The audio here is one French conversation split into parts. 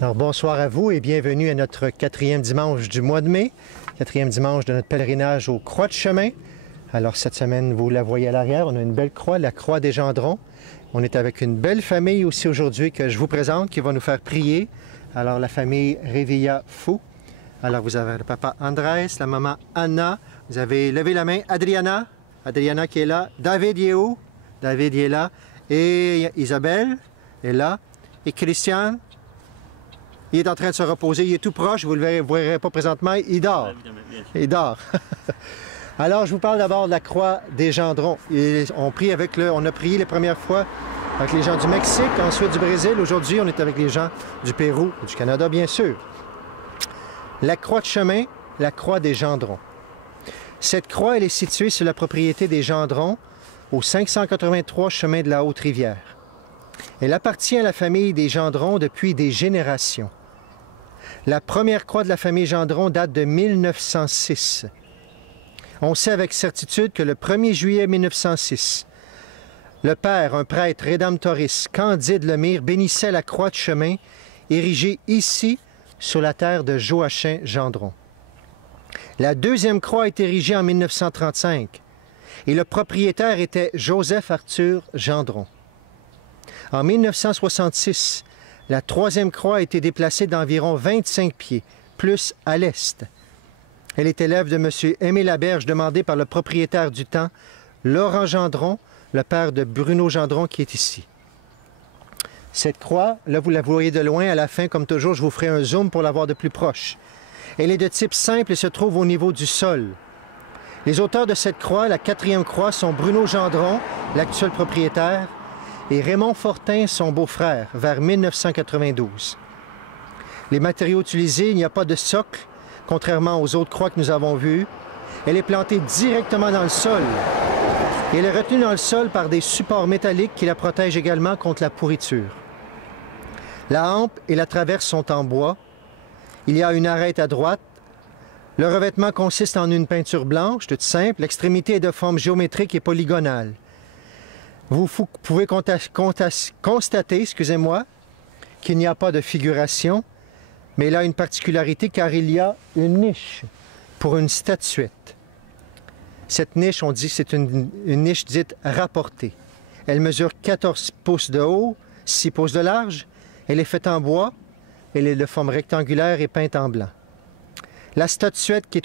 Alors bonsoir à vous et bienvenue à notre quatrième dimanche du mois de mai, quatrième dimanche de notre pèlerinage aux Croix de Chemin. Alors cette semaine, vous la voyez à l'arrière, on a une belle croix, la croix des Gendrons. On est avec une belle famille aussi aujourd'hui que je vous présente qui va nous faire prier. Alors la famille Revilla Fou. Alors vous avez le papa Andrés, la maman Anna, vous avez levé la main Adriana, Adriana qui est là, David est où? David est là, et Isabelle est là, et Christian. Il est en train de se reposer, il est tout proche, vous ne le verrez pas présentement, il dort. Il dort. Alors, je vous parle d'abord de la croix des Gendrons. On a prié les premières fois avec les gens du Mexique, ensuite du Brésil. Aujourd'hui, on est avec les gens du Pérou et du Canada, bien sûr. La croix de chemin, la croix des Gendrons. Cette croix, elle est située sur la propriété des Gendrons, au 583 chemin de la Haute-Rivière. Elle appartient à la famille des Gendrons depuis des générations. La première croix de la famille Gendron date de 1906. On sait avec certitude que le 1er juillet 1906, le père, un prêtre rédemptoriste, Candide Lemire, bénissait la croix de chemin érigée ici sur la terre de Joachim Gendron. La deuxième croix est érigée en 1935 et le propriétaire était Joseph Arthur Gendron. En 1966, la troisième croix a été déplacée d'environ 25 pieds, plus à l'est. Elle est l'œuvre de M. Aimé Laberge, demandée par le propriétaire du temps, Laurent Gendron, le père de Bruno Gendron, qui est ici. Cette croix, là, vous la voyez de loin. À la fin, comme toujours, je vous ferai un zoom pour la voir de plus proche. Elle est de type simple et se trouve au niveau du sol. Les auteurs de cette croix, la quatrième croix, sont Bruno Gendron, l'actuel propriétaire, et Raymond Fortin, son beau-frère, vers 1992. Les matériaux utilisés, il n'y a pas de socle, contrairement aux autres croix que nous avons vues. Elle est plantée directement dans le sol. Et elle est retenue dans le sol par des supports métalliques qui la protègent également contre la pourriture. La hampe et la traverse sont en bois. Il y a une arête à droite. Le revêtement consiste en une peinture blanche, toute simple. L'extrémité est de forme géométrique et polygonale. Vous pouvez constater, qu'il n'y a pas de figuration, mais elle a une particularité car il y a une niche pour une statuette. Cette niche, on dit que c'est une niche dite rapportée. Elle mesure 14 pouces de haut, 6 pouces de large. Elle est faite en bois. Elle est de forme rectangulaire et peinte en blanc. La statuette qui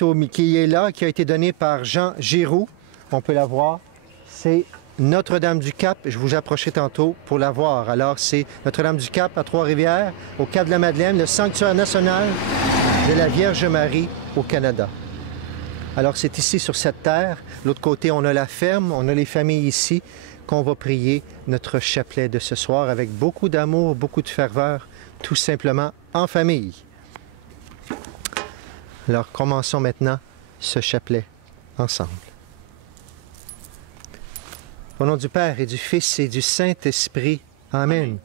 est là, qui a été donnée par Jean Giroux, on peut la voir, c'est Notre-Dame-du-Cap. Je vous approcherai tantôt pour la voir. Alors, c'est Notre-Dame-du-Cap à Trois-Rivières, au Cap-de-la-Madeleine, le sanctuaire national de la Vierge Marie au Canada. Alors, c'est ici, sur cette terre. De l'autre côté, on a la ferme, on a les familles ici, qu'on va prier notre chapelet de ce soir avec beaucoup d'amour, beaucoup de ferveur, tout simplement en famille. Alors, commençons maintenant ce chapelet ensemble. Au nom du Père et du Fils et du Saint-Esprit. Amen.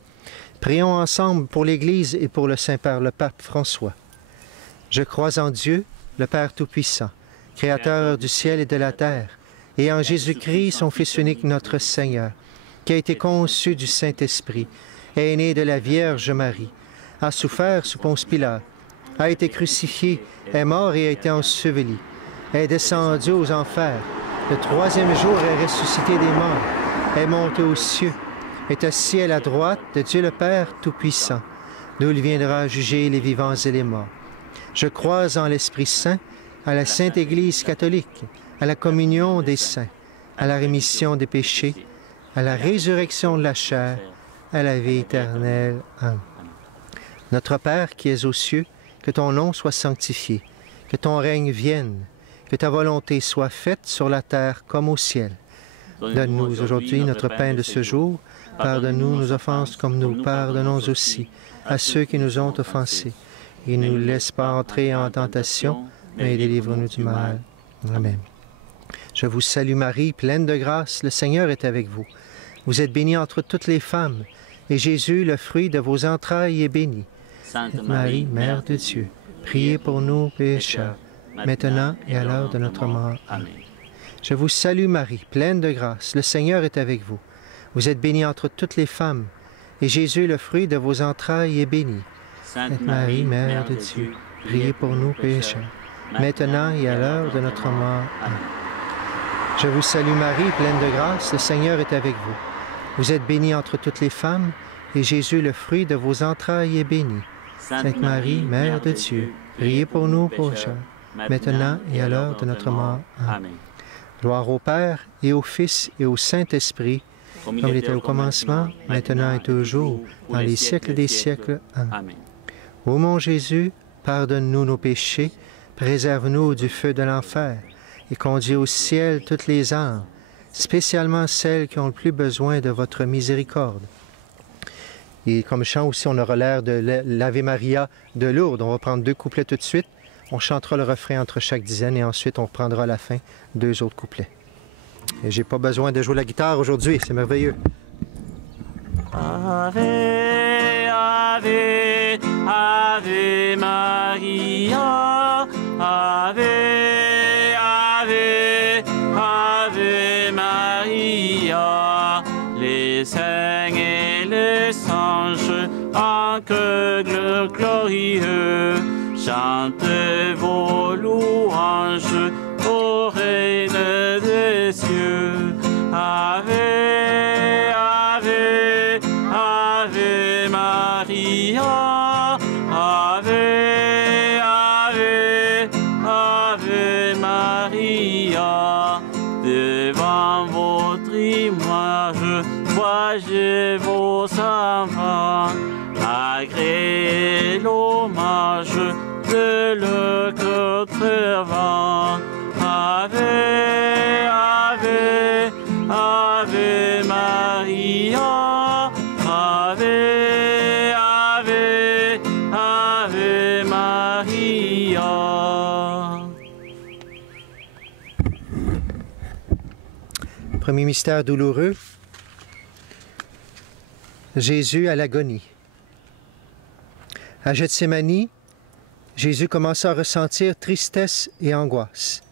Prions ensemble pour l'Église et pour le Saint-Père, le Pape François. Je crois en Dieu, le Père Tout-Puissant, Créateur du ciel et de la terre, et en Jésus-Christ, son Fils unique, notre Seigneur, qui a été conçu du Saint-Esprit, est né de la Vierge Marie, a souffert sous Ponce Pilate, a été crucifié, est mort et a été enseveli, est descendu aux enfers. Le troisième jour est ressuscité des morts, est monté aux cieux, est assis à la droite de Dieu le Père Tout-Puissant, d'où il viendra juger les vivants et les morts. Je crois en l'Esprit Saint, à la Sainte Église catholique, à la communion des saints, à la rémission des péchés, à la résurrection de la chair, à la vie éternelle. Amen. Notre Père qui es aux cieux, que ton nom soit sanctifié, que ton règne vienne, que ta volonté soit faite sur la terre comme au ciel. Donne-nous aujourd'hui notre pain de ce jour. Pardonne-nous nos offenses comme nous pardonnons aussi à ceux qui nous ont offensés. Et ne nous laisse pas entrer en tentation, mais délivre-nous du mal. Amen. Je vous salue Marie, pleine de grâce, le Seigneur est avec vous. Vous êtes bénie entre toutes les femmes, et Jésus, le fruit de vos entrailles, est béni. Sainte Marie, Mère de Dieu, priez pour nous pécheurs, maintenant et à l'heure de notre mort. Amen. Je vous salue Marie, pleine de grâce, le Seigneur est avec vous. Vous êtes bénie entre toutes les femmes, et Jésus, le fruit de vos entrailles, est béni. Sainte Marie, Mère de Dieu, priez pour nous pécheurs, maintenant et à l'heure de notre mort. Amen. Je vous salue Marie, pleine de grâce, le Seigneur est avec vous. Vous êtes bénie entre toutes les femmes, et Jésus, le fruit de vos entrailles, est béni. Sainte Marie, Mère de Dieu, priez pour nous pécheurs, maintenant et à l'heure de notre mort. Amen. Gloire au Père, et au Fils, et au Saint-Esprit, comme il était au commencement, maintenant et toujours, dans les siècles des siècles. Amen. Ô mon Jésus, pardonne-nous nos péchés, préserve-nous du feu de l'enfer, et conduis au ciel toutes les âmes, spécialement celles qui ont le plus besoin de votre miséricorde. Et comme chant aussi, on aura l'air de l'Ave Maria de Lourdes. On va prendre 2 couplets tout de suite. On chantera le refrain entre chaque dizaine et ensuite on reprendra à la fin 2 autres couplets. Et j'ai pas besoin de jouer la guitare aujourd'hui, c'est merveilleux. Ave, Ave, Ave Maria, Ave, Ave, Ave Maria, les saints et les anges, en chœur glorieux, chantent vos louanges au règne des cieux. Ave, Ave, Ave Maria, Ave, Ave, Ave Maria. Devant votre image, voyez vos enfants, agréez l'hommage de leur cœur fervent. Ave, Ave, Ave Maria, Ave, Ave, Ave Maria. Premier mystère douloureux, Jésus à l'agonie. À Gethsémani, Jésus commença à ressentir tristesse et angoisse.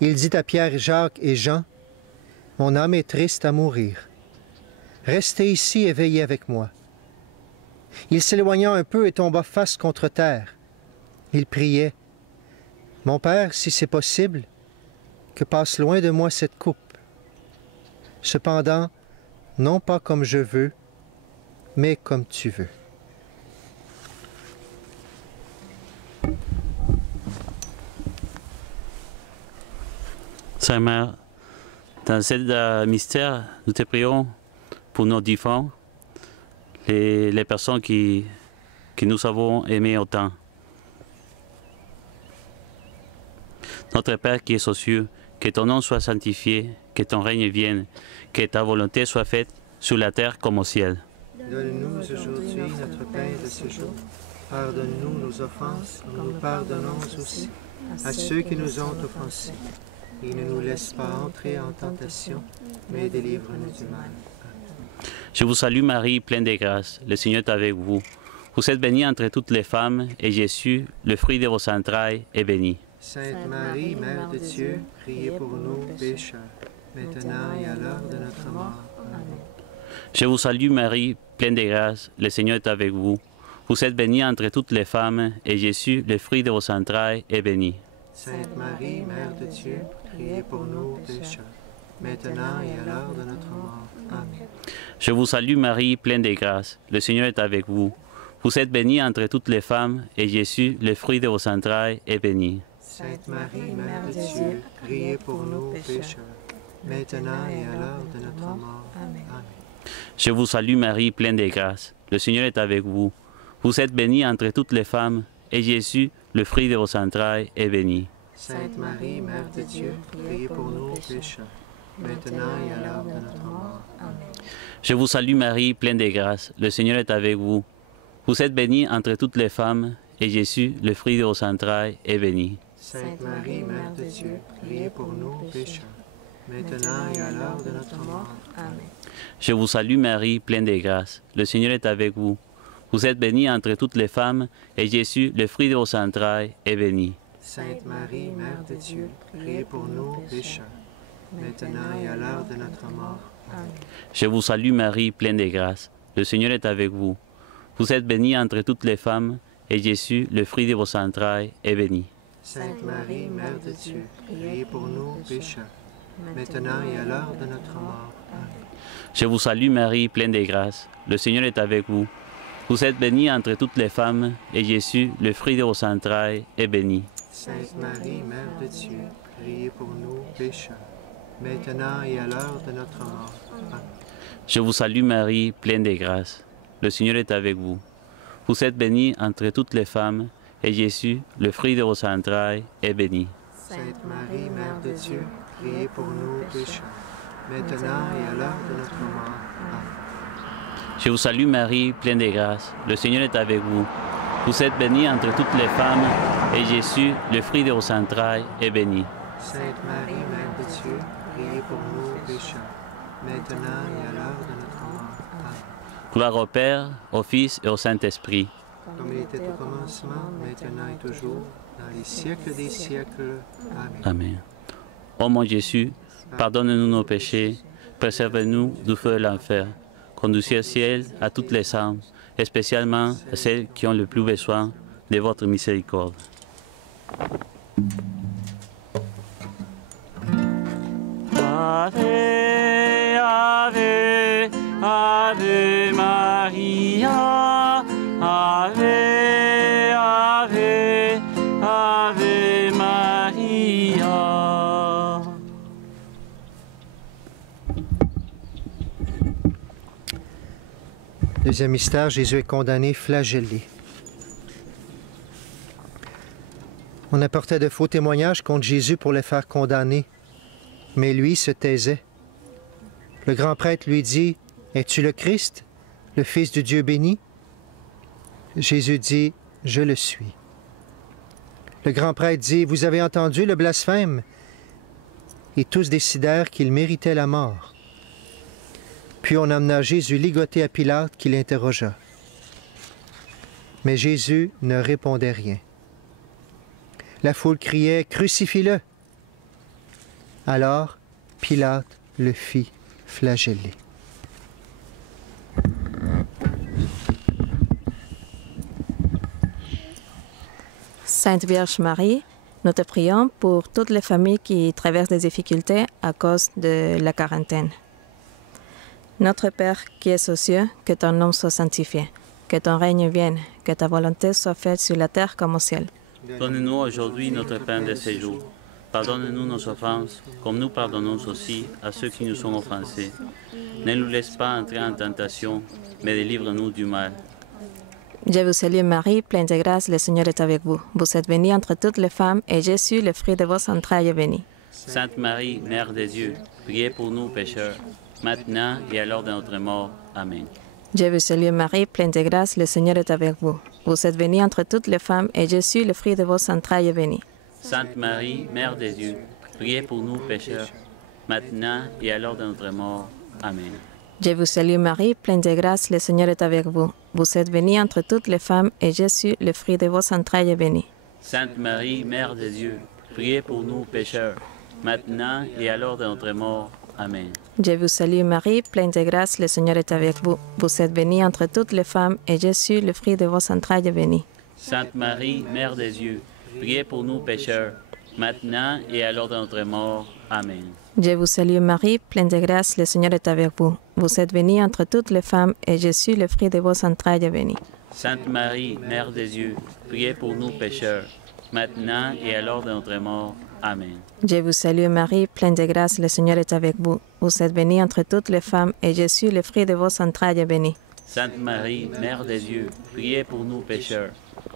Il dit à Pierre, Jacques et Jean, « Mon âme est triste à mourir. Restez ici et veillez avec moi. » Il s'éloigna un peu et tomba face contre terre. Il priait, « Mon Père, si c'est possible, que passe loin de moi cette coupe. Cependant, non pas comme je veux, mais comme tu veux. » Sainte Mère, dans ce mystère, nous te prions pour nos défunts, les personnes que nous avons aimées autant. Notre Père qui es aux cieux, que ton nom soit sanctifié, que ton règne vienne, que ta volonté soit faite sur la terre comme au ciel. Donne-nous aujourd'hui notre pain de ce jour. Pardonne-nous nos offenses, comme nous pardonnons aussi à ceux qui nous ont offensés. Et ne nous laisse pas entrer en tentation, mais délivre-nous du mal. Je vous salue Marie, pleine de grâce, le Seigneur est avec vous. Vous êtes bénie entre toutes les femmes, et Jésus, le fruit de vos entrailles, est béni. Sainte Marie, Mère de Dieu, priez pour nous pécheurs, maintenant et à l'heure de notre mort. Amen. Je vous salue Marie, pleine de grâce, le Seigneur est avec vous. Vous êtes bénie entre toutes les femmes, et Jésus, le fruit de vos entrailles, est béni. Sainte Marie, Mère de Dieu, priez pour nous pécheurs, maintenant et à l'heure de notre mort. Amen. Je vous salue Marie, pleine de grâce, le Seigneur est avec vous. Vous êtes bénie entre toutes les femmes, et Jésus, le fruit de vos entrailles, est béni. Sainte Marie, Mère de Dieu, priez pour nous pécheurs, maintenant et à l'heure de notre mort. Amen. Je vous salue Marie, pleine de grâce, le Seigneur est avec vous. Vous êtes bénie entre toutes les femmes, et Jésus, le fruit de vos entrailles, est béni. Sainte Marie, Mère de Dieu, priez pour nous pécheurs, maintenant et à l'heure de notre mort. Amen. Je vous salue Marie, pleine de grâce, le Seigneur est avec vous. Vous êtes bénie entre toutes les femmes, et Jésus, le fruit de vos entrailles, est béni. Sainte Marie, Mère de Dieu, priez pour nous pécheurs, maintenant et à l'heure de notre mort. Amen. Je vous salue Marie, pleine de grâce, le Seigneur est avec vous. Vous êtes bénie entre toutes les femmes, et Jésus, le fruit de vos entrailles, est béni. Sainte Marie, Mère de Dieu, priez pour nous pécheurs, maintenant et à l'heure de notre mort. Amen. Je vous salue Marie, pleine de grâce, le Seigneur est avec vous. Vous êtes bénie entre toutes les femmes, et Jésus, le fruit de vos entrailles, est béni. Sainte Marie, Mère de Dieu, priez pour nous pécheurs, maintenant et à l'heure de notre mort. Amen. Je vous salue Marie, pleine de grâce. Le Seigneur est avec vous. Vous êtes bénie entre toutes les femmes, et Jésus, le fruit de vos entrailles, est béni. Sainte Marie, Mère de Dieu, priez pour nous pécheurs, maintenant et à l'heure de notre mort. Amen. Je vous salue Marie, pleine de grâce. Le Seigneur est avec vous. Vous êtes bénie entre toutes les femmes, et Jésus, le fruit de vos entrailles, est béni. Sainte Marie, Mère de Dieu, priez pour nous pécheurs, maintenant et à l'heure de notre mort. Amen. Je vous salue Marie, pleine de grâce. Le Seigneur est avec vous. Vous êtes bénie entre toutes les femmes, et Jésus, le fruit de vos entrailles, est béni. Sainte Marie, Mère de Dieu, priez pour nous pécheurs, maintenant et à l'heure de notre mort. Amen. Gloire au Père, au Fils et au Saint-Esprit. Comme il était au commencement, maintenant et toujours, dans les siècles des siècles. Amen. Amen. Ô mon Jésus, pardonne-nous nos péchés, préserve-nous du feu de l'enfer, conduisez au ciel à toutes les âmes, et spécialement à celles qui ont le plus besoin de votre miséricorde. Ave, Ave, Ave Maria, Ave, Ave, Ave Maria. Deuxième mystère, Jésus est condamné, flagellé. On apportait de faux témoignages contre Jésus pour le faire condamner, mais lui se taisait. Le grand prêtre lui dit, « Es-tu le Christ, le Fils du Dieu béni? » Jésus dit, « Je le suis. » Le grand prêtre dit, « Vous avez entendu le blasphème? » Et tous décidèrent qu'il méritait la mort. Puis on amena Jésus ligoté à Pilate qui l'interrogea. Mais Jésus ne répondait rien. La foule criait, « Crucifie-le !» Alors Pilate le fit flageller. Sainte Vierge Marie, nous te prions pour toutes les familles qui traversent des difficultés à cause de la quarantaine. Notre Père qui es aux cieux, que ton nom soit sanctifié, que ton règne vienne, que ta volonté soit faite sur la terre comme au ciel. Donne-nous aujourd'hui notre pain de ce jour. Pardonne-nous nos offenses, comme nous pardonnons aussi à ceux qui nous ont offensés. Ne nous laisse pas entrer en tentation, mais délivre-nous du mal. Je vous salue Marie, pleine de grâce, le Seigneur est avec vous. Vous êtes bénie entre toutes les femmes, et Jésus, le fruit de vos entrailles, est béni. Sainte Marie, Mère de Dieu, priez pour nous pécheurs, maintenant et à l'heure de notre mort. Amen. Je vous salue Marie, pleine de grâce, le Seigneur est avec vous. Vous êtes bénie entre toutes les femmes, et Jésus, le fruit de vos entrailles, est béni. Sainte Marie, Mère de Dieu, priez pour nous pécheurs, maintenant et à l'heure de notre mort. Amen. Je vous salue Marie, pleine de grâce, le Seigneur est avec vous. Vous êtes bénie entre toutes les femmes, et Jésus, le fruit de vos entrailles, est béni. Sainte Marie, Mère de Dieu, priez pour nous pécheurs, maintenant et à l'heure de notre mort. Amen. Je vous salue Marie, pleine de grâce, le Seigneur est avec vous. Vous êtes bénie entre toutes les femmes, et Jésus, le fruit de vos entrailles, est béni. Sainte Marie, Mère de Dieu, priez pour nous pécheurs, maintenant et à l'heure de notre mort. Amen. Je vous salue Marie, pleine de grâce, le Seigneur est avec vous. Vous êtes bénie entre toutes les femmes, et Jésus, le fruit de vos entrailles, est béni. Sainte Marie, Mère de Dieu, priez pour nous pécheurs, maintenant et à l'heure de notre mort. Amen. Je vous salue Marie, pleine de grâce, le Seigneur est avec vous. Vous êtes bénie entre toutes les femmes, et Jésus, le fruit de vos entrailles, est béni. Sainte Marie, Mère de Dieu, priez pour nous pécheurs,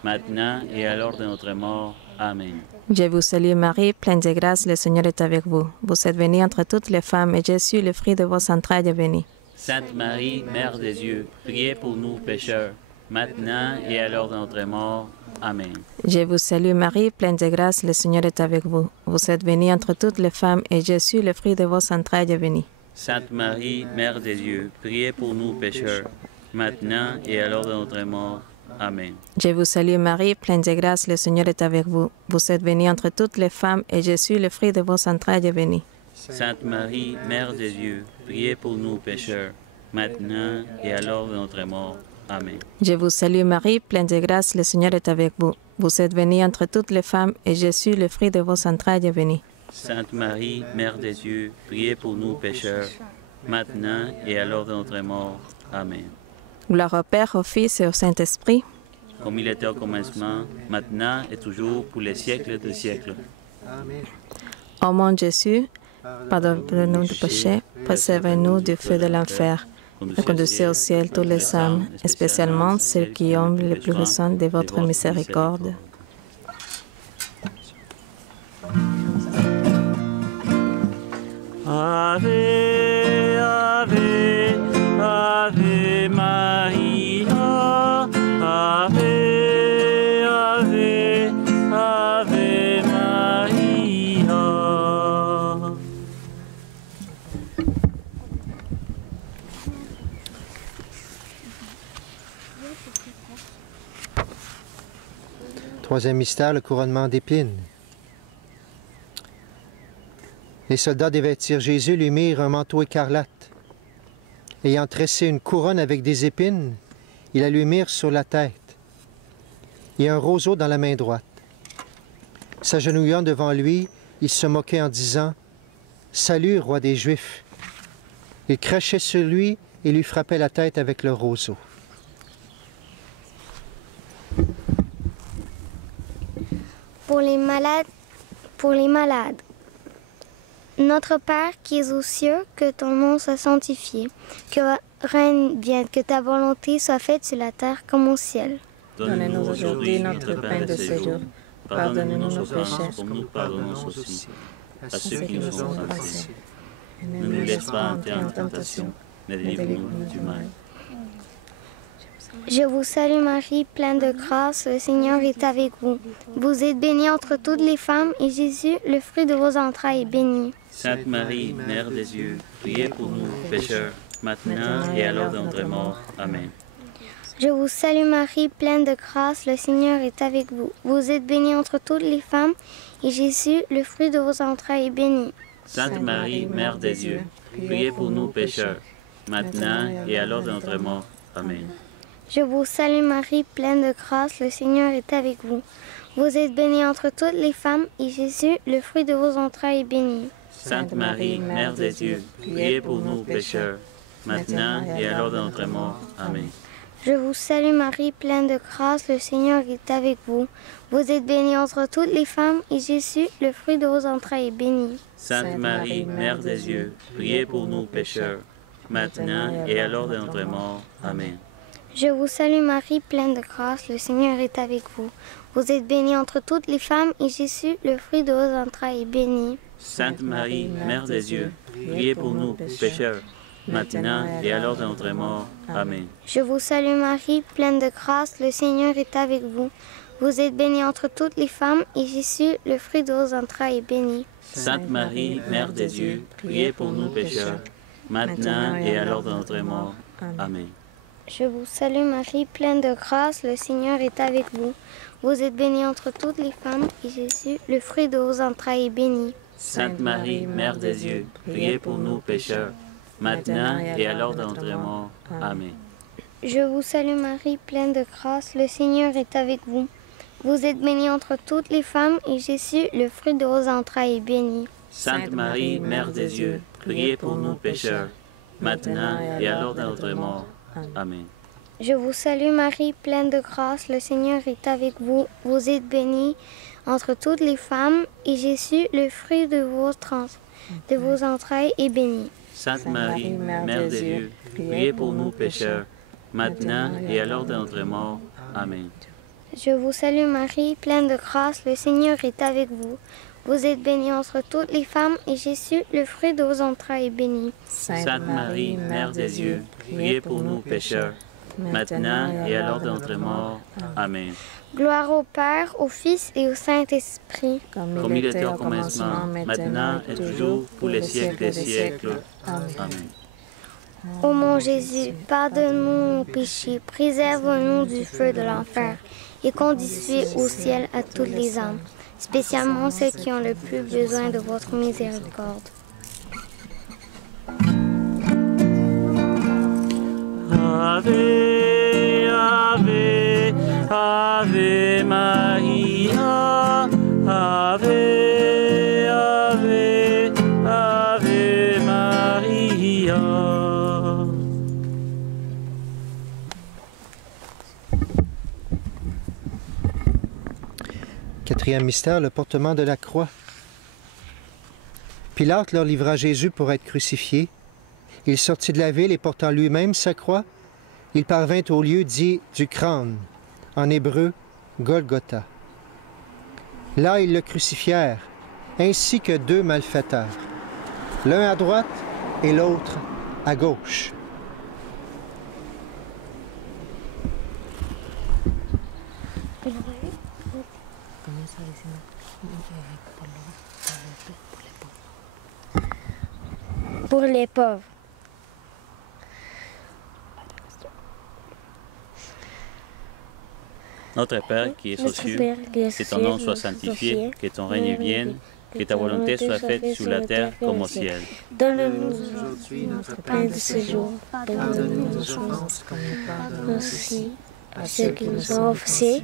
maintenant et à l'heure de notre mort. Amen. Je vous salue Marie, pleine de grâce, le Seigneur est avec vous. Vous êtes bénie entre toutes les femmes, et Jésus, le fruit de vos entrailles, est béni. Sainte Marie, Mère de Dieu, priez pour nous pécheurs, maintenant et à l'heure de notre mort. Amen. Je vous salue Marie, pleine de grâce, le Seigneur est avec vous. Vous êtes bénie entre toutes les femmes, et Jésus, le fruit de vos entrailles, est béni. Sainte Marie, Mère de Dieu, priez pour nous pécheurs, maintenant et à l'heure de notre mort. Amen. Je vous salue Marie, pleine de grâce, le Seigneur est avec vous. Vous êtes bénie entre toutes les femmes, et Jésus, le fruit de vos entrailles, est béni. Sainte Marie, Mère de Dieu, priez pour nous pécheurs, maintenant et à l'heure de notre mort. Amen. Je vous salue Marie, pleine de grâce, le Seigneur est avec vous. Vous êtes bénie entre toutes les femmes, et Jésus, le fruit de vos entrailles, est béni. Sainte Marie, Mère de Dieu, priez pour nous pécheurs, maintenant et à l'heure de notre mort. Amen. Gloire au Père, au Fils et au Saint-Esprit. Comme il était au commencement, maintenant et toujours, pour les siècles des siècles. Ô mon Jésus, pardonne-nous nos péchés, préservez-nous du feu de l'enfer, et conduisez au ciel tous les âmes, et spécialement celles qui ont le plus besoin de votre miséricorde. Ave, Ave, Ave Maria, Ave, Ave, Ave Maria. Troisième mystère, le couronnement d'épines. Les soldats dévêtirent Jésus, lui mirent un manteau écarlate. Ayant tressé une couronne avec des épines, ils la lui mirent sur la tête et un roseau dans la main droite. S'agenouillant devant lui, ils se moquaient en disant « Salut, roi des Juifs !» Ils crachaient sur lui et lui frappaient la tête avec le roseau. Pour les malades, Notre Père qui es aux cieux, que ton nom soit sanctifié, que règne vienne, que ta volonté soit faite sur la terre comme au ciel. Donne-nous aujourd'hui notre pain de ce jour. Pardonne-nous nos péchés, comme nous pardonnons aussi à ceux qui nous ont offensés. Ne nous laisse pas entrer en tentation, mais délivre-nous du mal. Je vous salue Marie, pleine de grâce, le Seigneur est avec vous. Vous êtes bénie entre toutes les femmes, et Jésus, le fruit de vos entrailles, est béni. Sainte Marie, Mère des Dieux, priez pour nous pécheurs, maintenant et à l'heure de notre mort. Amen. Je vous salue Marie, pleine de grâce, le Seigneur est avec vous. Vous êtes bénie entre toutes les femmes, et Jésus, le fruit de vos entrailles, est béni. Sainte Marie, Mère des Dieux, priez pour nous pécheurs, maintenant et à l'heure de notre mort. Amen. Je vous salue Marie, pleine de grâce, le Seigneur est avec vous. Vous êtes bénie entre toutes les femmes, et Jésus, le fruit de vos entrailles, est béni. Sainte Marie, Mère des Dieux, priez pour nous pécheurs, maintenant et à l'heure de notre mort. Amen. Je vous salue Marie, pleine de grâce, le Seigneur est avec vous. Vous êtes bénie entre toutes les femmes, et Jésus, le fruit de vos entrailles, est béni. Sainte Marie, Mère des Dieux, priez pour nous pécheurs, maintenant et à l'heure de notre mort. Amen. Je vous salue Marie, pleine de grâce, le Seigneur est avec vous. Vous êtes bénie entre toutes les femmes, et Jésus, le fruit de vos entrailles, est béni. Sainte Marie, Mère des Dieux, priez pour nous pécheurs, maintenant et à l'heure de notre mort. Amen. Je vous salue Marie, pleine de grâce, le Seigneur est avec vous. Vous êtes bénie entre toutes les femmes, et Jésus, le fruit de vos entrailles, est béni. Sainte Marie, Mère des Dieux, priez pour nous pécheurs, maintenant et à l'heure de notre mort. Amen. Je vous salue Marie, pleine de grâce, le Seigneur est avec vous. Vous êtes bénie entre toutes les femmes, et Jésus, le fruit de vos entrailles, est béni. Sainte Marie, Mère des Dieux, priez pour nous pécheurs, maintenant et à l'heure de notre mort. Amen. Je vous salue Marie, pleine de grâce, le Seigneur est avec vous. Vous êtes bénie entre toutes les femmes, et Jésus, le fruit de vos entrailles, est béni. Sainte Marie, Mère des Dieux, priez pour nous pécheurs, maintenant et à l'heure de notre mort. Amen. Je vous salue Marie, pleine de grâce, le Seigneur est avec vous. Vous êtes bénie entre toutes les femmes, et Jésus, le fruit de vos entrailles, est béni. Sainte Marie, Mère des Dieux, priez pour nous pécheurs, maintenant et à l'heure de notre mort. Amen. Je vous salue Marie, pleine de grâce, le Seigneur est avec vous. Vous êtes bénie entre toutes les femmes, et Jésus, le fruit de vos entrailles, est béni. Sainte Marie, Mère des Dieux, priez pour nous pécheurs, maintenant et à l'heure de notre mort. Amen. Gloire au Père, au Fils et au Saint-Esprit. Comme il était au commencement, maintenant et toujours, pour les siècles des siècles. Amen. Ô mon Jésus, pardonne-nous nos péchés, préserve-nous du feu de l'enfer, et conduisez au ciel à toutes les âmes, spécialement celles qui ont le plus besoin de votre miséricorde. Ave, Ave Maria, Ave, Ave, Ave Maria. Quatrième mystère, le portement de la croix. Pilate leur livra Jésus pour être crucifié. Il sortit de la ville et portant lui-même sa croix, il parvint au lieu dit du crâne, en hébreu Golgotha. Là, ils le crucifièrent, ainsi que deux malfaiteurs, l'un à droite et l'autre à gauche. Pour les pauvres. Notre Père qui es aux cieux, que ton nom soit sanctifié, que ton règne vienne, que ta volonté soit faite sur la terre comme au ciel. Donne-nous aujourd'hui notre pain de ce jour. Pardonne-nous nos offenses comme nous pardonnons aussi à ceux qui nous ont offensés.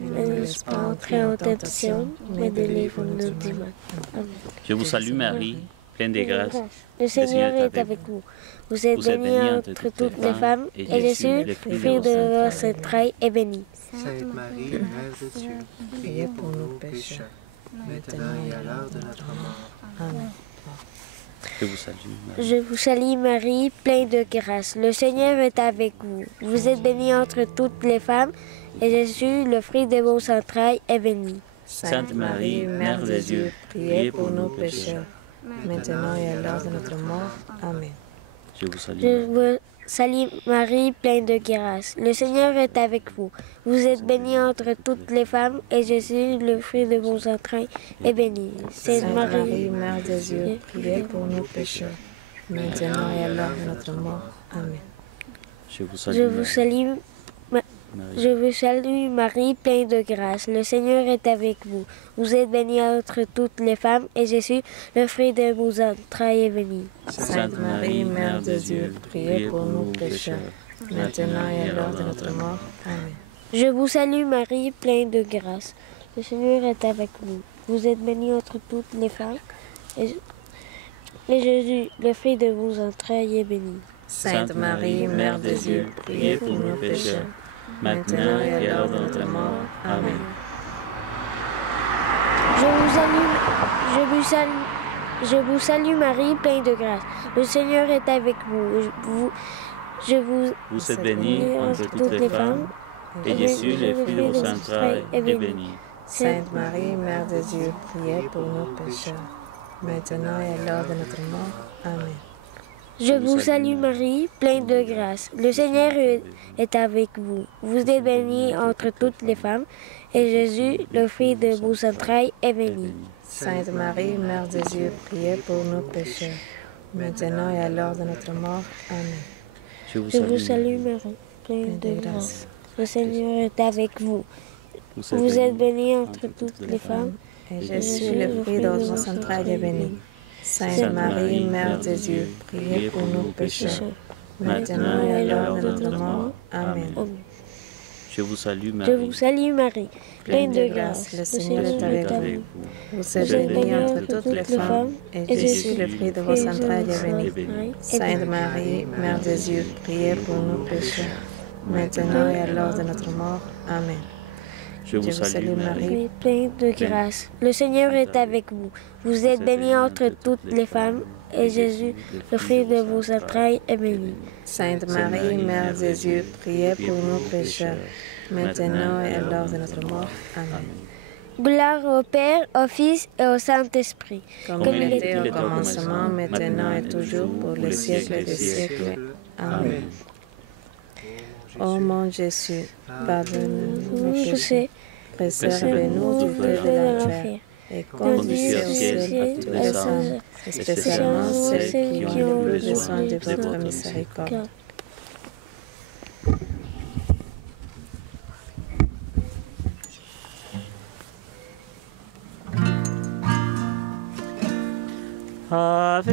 Ne nous laisse pas entrer en tentation, mais délivre-nous du mal. Amen. Je vous salue Marie, pleine de grâce. Le Seigneur est avec vous. Vous êtes bénie entre toutes les femmes, et Jésus, le fruit de votre entrailles, est béni. Sainte Marie, Mère de Dieu, priez pour nous pécheurs, maintenant et à l'heure de notre mort. Amen. Je vous salue Marie. Je vous salue Marie, pleine de grâce. Le Seigneur est avec vous. Vous êtes bénie entre toutes les femmes, et Jésus, le fruit de vos entrailles, est béni. Sainte Marie, Mère de Dieu, priez pour nous pécheurs, maintenant et à l'heure de notre mort. Amen. Je vous salue. Je vous salue Marie, pleine de grâce. Le Seigneur est avec vous. Vous êtes bénie entre toutes les femmes, et Jésus, le fruit de vos entrailles, est béni. Sainte Marie, Mère de Dieu, priez pour nous pécheurs, maintenant et à l'heure de notre mort. Amen. Je vous salue. je vous salue, Marie. je vous salue Marie, pleine de grâce. Le Seigneur est avec vous. Vous êtes bénie entre toutes les femmes, et Jésus, le fruit de vos entrailles, est béni. Sainte Marie, Mère de Dieu, priez pour nous pécheurs, maintenant et à l'heure de notre mort. Amen. Je vous salue Marie, pleine de grâce. Le Seigneur est avec vous. Vous êtes bénie entre toutes les femmes, et Jésus, le fruit de vos entrailles, est béni. Sainte Marie, Mère de Dieu, priez pour nous pécheurs, maintenant et à l'heure de notre mort. Amen. Je vous salue Marie, pleine de grâce. Le Seigneur est avec vous. Vous êtes bénie entre toutes les femmes, et Jésus, le fruit de vos entrailles, est béni. Sainte Marie, Mère de Dieu, priez pour nous pécheurs, maintenant et à l'heure de notre mort. Amen. Je vous salue Marie, pleine de grâce. Le Seigneur est avec vous. Vous êtes bénie entre toutes les femmes, et Jésus, le fruit de vos entrailles, est béni. Sainte Marie, Mère de Dieu, priez pour nous pécheurs, maintenant et à l'heure de notre mort. Amen. Je Je vous salue Marie, pleine de grâce. Le Seigneur est avec vous. Vous êtes bénie entre toutes les femmes, Et Jésus, le fruit de vos entrailles, est béni. Sainte Marie, Mère de Dieu, priez pour nous pécheurs, maintenant et à l'heure de notre mort. Amen. Je vous salue Je Marie. vous salue Marie, pleine de grâce. Le Seigneur est avec vous. Vous êtes bénie entre toutes les femmes, et Jésus, le fruit de vos entrailles, est béni. Sainte Marie, Mère de Dieu, priez pour nous pécheurs, maintenant et à l'heure de notre mort. Amen. Je vous salue Marie. Marie, pleine de grâce. Le Seigneur est avec vous. Vous êtes bénie entre toutes les femmes, et Jésus, le fruit de vos entrailles, est béni. Sainte Marie, Mère de Dieu, priez pour nous pécheurs, maintenant et à l'heure de notre mort. Amen. Gloire au Père, au Fils et au Saint-Esprit. Comme il était au commencement, maintenant et toujours, pour les siècles des siècles. Amen. Ô mon Jésus, pardonne-nous nos péchés, préservez-nous du feu de l'enfer, et conduisez au ciel tous les âmes, spécialement celles qui ont le plus besoin de votre miséricorde. Ave,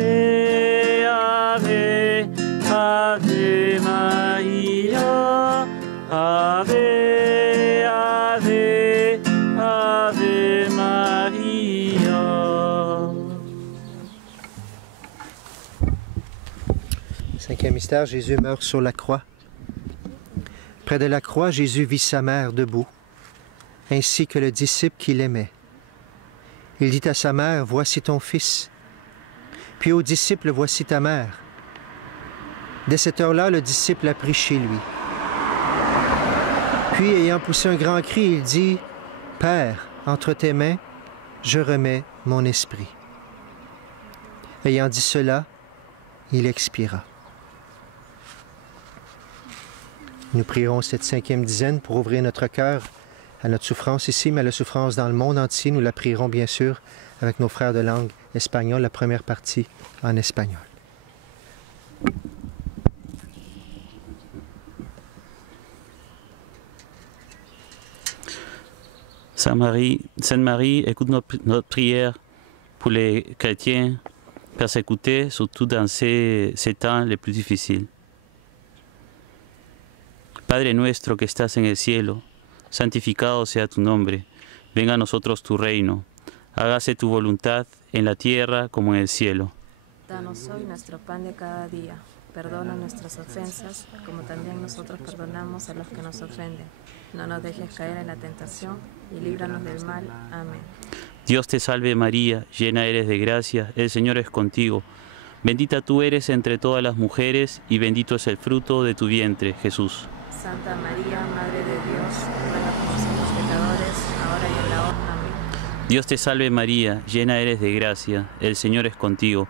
Ave, Ave Maria, Ave, Cinquième mystère, Jésus meurt sur la croix. Près de la croix, Jésus vit sa mère debout, ainsi que le disciple qu'il aimait. Il dit à sa mère, « Voici ton fils. » Puis au disciple, « Voici ta mère. » Dès cette heure-là, le disciple l'a pris chez lui. Puis, ayant poussé un grand cri, il dit, « Père, entre tes mains, je remets mon esprit. » Ayant dit cela, il expira. Nous prierons cette cinquième dizaine pour ouvrir notre cœur à notre souffrance ici, mais à la souffrance dans le monde entier. Nous la prierons bien sûr avec nos frères de langue espagnole, la première partie en espagnol. Sainte Marie, écoute notre prière pour les chrétiens persécutés, surtout dans ces temps les plus difficiles. Padre nuestro que estás en el cielo, santificado sea tu nombre, venga a nosotros tu reino, hágase tu voluntad en la tierra como en el cielo. Danos hoy nuestro pan de cada día. Perdona nuestras ofensas, como también nosotros perdonamos a los que nos ofenden. No nos dejes caer en la tentación y líbranos del mal. Amén. Dios te salve María, llena eres de gracia, el Señor es contigo. Bendita tú eres entre todas las mujeres y bendito es el fruto de tu vientre, Jesús. Santa María, Madre de Dios, ruega por nosotros pecadores, ahora y en la hora. Amén. Dios te salve María, llena eres de gracia, el Señor es contigo.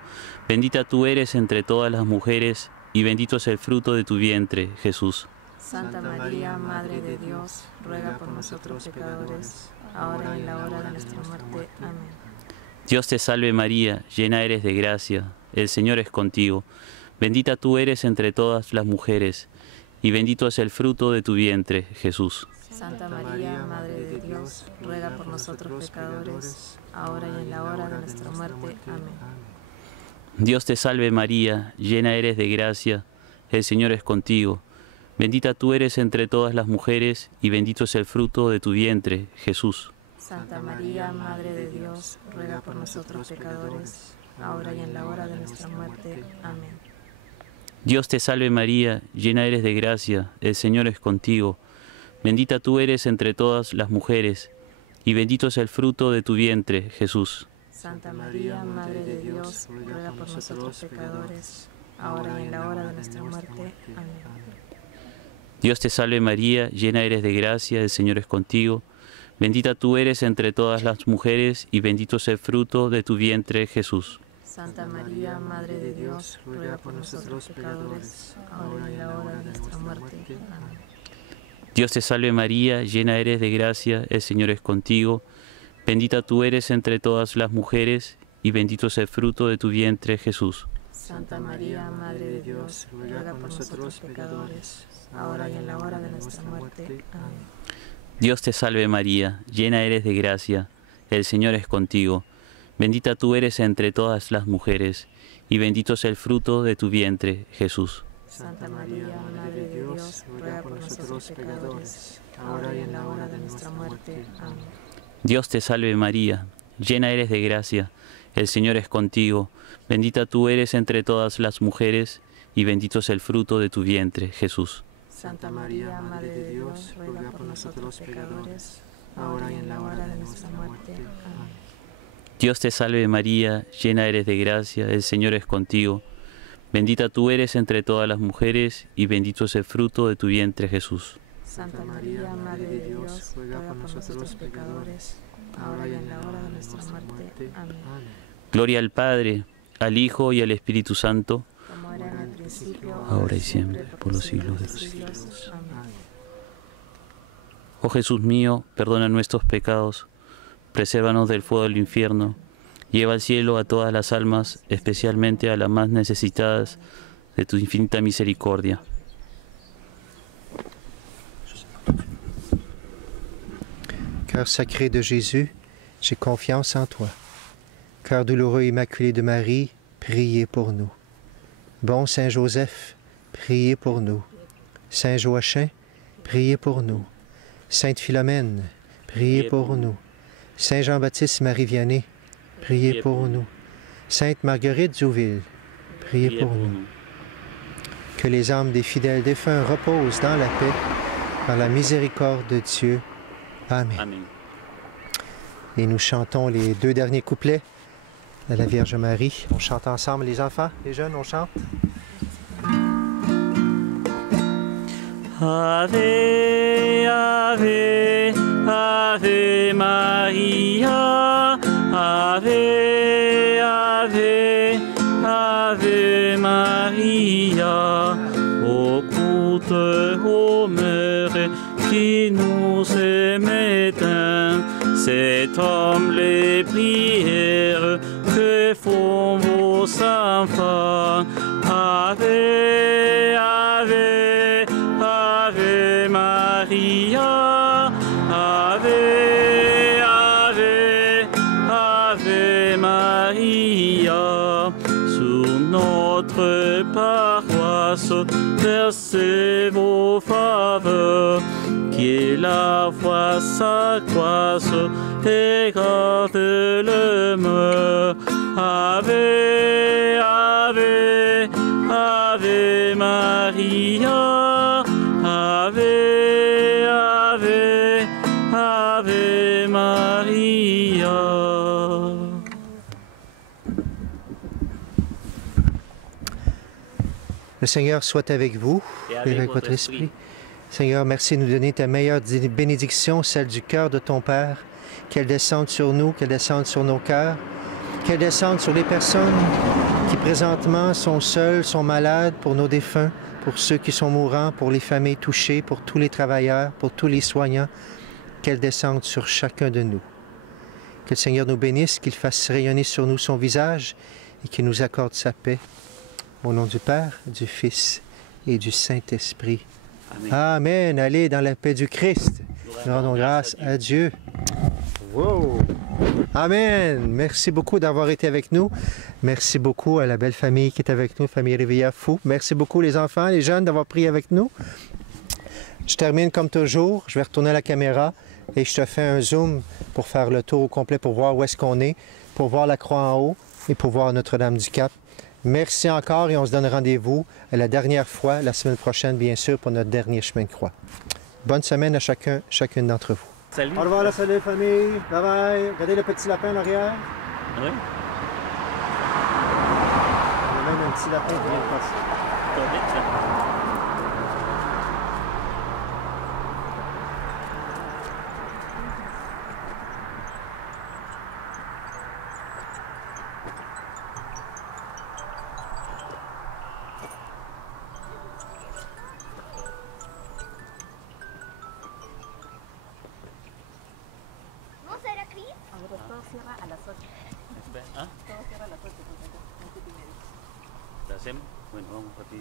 Bendita tú eres entre todas las mujeres y bendito es el fruto de tu vientre, Jesús. Santa María, Madre de Dios, ruega por nosotros pecadores, ahora y en la hora de nuestra muerte. Amén. Dios te salve María, llena eres de gracia, el Señor es contigo. Bendita tú eres entre todas las mujeres, y bendito es el fruto de tu vientre, Jesús. Santa María, Madre de Dios, ruega por nosotros pecadores, ahora y en la hora de nuestra muerte. Amén. Dios te salve María, llena eres de gracia, el Señor es contigo. Bendita tú eres entre todas las mujeres, y bendito es el fruto de tu vientre, Jesús. Santa María, Madre de Dios, ruega por nosotros pecadores, ahora y en la hora de nuestra muerte. Amén. Dios te salve María, llena eres de gracia, el Señor es contigo. Bendita tú eres entre todas las mujeres, y bendito es el fruto de tu vientre, Jesús. Santa María, Madre de Dios, ruega por nosotros pecadores, ahora y en la hora de nuestra muerte. Amén. Dios te salve María, llena eres de gracia, el Señor es contigo. Bendita tú eres entre todas las mujeres, y bendito es el fruto de tu vientre, Jesús. Santa María, Madre de Dios, ruega por nosotros pecadores, ahora y en la hora de nuestra muerte. Amén. Dios te salve María, llena eres de gracia, el Señor es contigo. Bendita tú eres entre todas las mujeres, y bendito es el fruto de tu vientre, Jesús. Santa María, Madre de Dios, ruega por nosotros pecadores, ahora y en la hora de nuestra muerte. Amén. Dios te salve María, llena eres de gracia, el Señor es contigo. Bendita tú eres entre todas las mujeres, y bendito es el fruto de tu vientre, Jesús. Santa María, Madre de Dios, ruega por nosotros pecadores, ahora y en la hora de nuestra muerte. Amén. Dios te salve María, llena eres de gracia, el Señor es contigo. Bendita tú eres entre todas las mujeres, y bendito es el fruto de tu vientre, Jesús. Santa María, Madre de Dios, ruega por nosotros pecadores, ahora y en la hora de nuestra muerte. Amén. Dios te salve María, llena eres de gracia, el Señor es contigo. Bendita tú eres entre todas las mujeres, y bendito es el fruto de tu vientre, Jesús. Santa María, Madre de Dios, ruega por nosotros pecadores, ahora y en la hora de nuestra muerte. Amén. Gloria al Padre, al Hijo y al Espíritu Santo, como era en el principio, ahora y siempre, por los siglos de los siglos. Amén. Oh Jesús mío, perdona nuestros pecados, presérvanos del fuego del infierno, lleva al cielo a todas las almas, especialmente a las más necesitadas de tu infinita miséricordia. Cœur sacré de Jésus, j'ai confiance en toi. Cœur douloureux immaculé de Marie, priez pour nous. Bon Saint Joseph, priez pour nous. Saint Joachim, priez pour nous. Sainte Philomène, priez pour nous. Saint Jean-Baptiste Marie Vianney, priez pour nous. Sainte Marguerite Zouville, priez pour nous. Que les âmes des fidèles défunts reposent dans la paix, par la miséricorde de Dieu. Amen. Amen. Et nous chantons les 2 derniers couplets de la Vierge Marie. On chante ensemble, les enfants, les jeunes, on chante. Ave, Ave, Ave Maria, Ave, Ave, Ave Maria, écoute, ô mère qui nous émettons, cet homme les prières que font vos enfants. Ave, Ave, Ave Maria, Ave, Ave, Ave Maria. Sur notre paroisse, versez vos faveurs, que la foi s'accroisse et grave le meurt. Ave, Ave, Ave Maria, Ave, Ave, Ave Maria. Le Seigneur soit avec vous et avec votre esprit. Seigneur, merci de nous donner ta meilleure bénédiction, celle du cœur de ton Père. Qu'elle descende sur nous, qu'elle descende sur nos cœurs, qu'elle descende sur les personnes qui présentement sont seules, sont malades, pour nos défunts, pour ceux qui sont mourants, pour les familles touchées, pour tous les travailleurs, pour tous les soignants. Qu'elle descende sur chacun de nous. Que le Seigneur nous bénisse, qu'il fasse rayonner sur nous son visage et qu'il nous accorde sa paix. Au nom du Père, du Fils et du Saint-Esprit. Amen. Amen. Allez dans la paix du Christ. Nous rendons grâce à Dieu. Wow. Amen. Merci beaucoup d'avoir été avec nous. Merci beaucoup à la belle famille qui est avec nous, famille Rivière-Fou. Merci beaucoup les enfants, les jeunes d'avoir prié avec nous. Je termine comme toujours. Je vais retourner à la caméra et je te fais un zoom pour faire le tour au complet, pour voir où est-ce qu'on est, pour voir la croix en haut et pour voir Notre-Dame-du-Cap. Merci encore et on se donne rendez-vous la dernière fois, la semaine prochaine, bien sûr, pour notre dernier chemin de croix. Bonne semaine à chacune d'entre vous. Salut. Au revoir, la salut famille. Bye bye. Regardez le petit lapin en arrière. Oui. Il y a même un petit lapin qui vient de passer. ¿Ah? ¿La hacemos? Bueno, vamos a partir.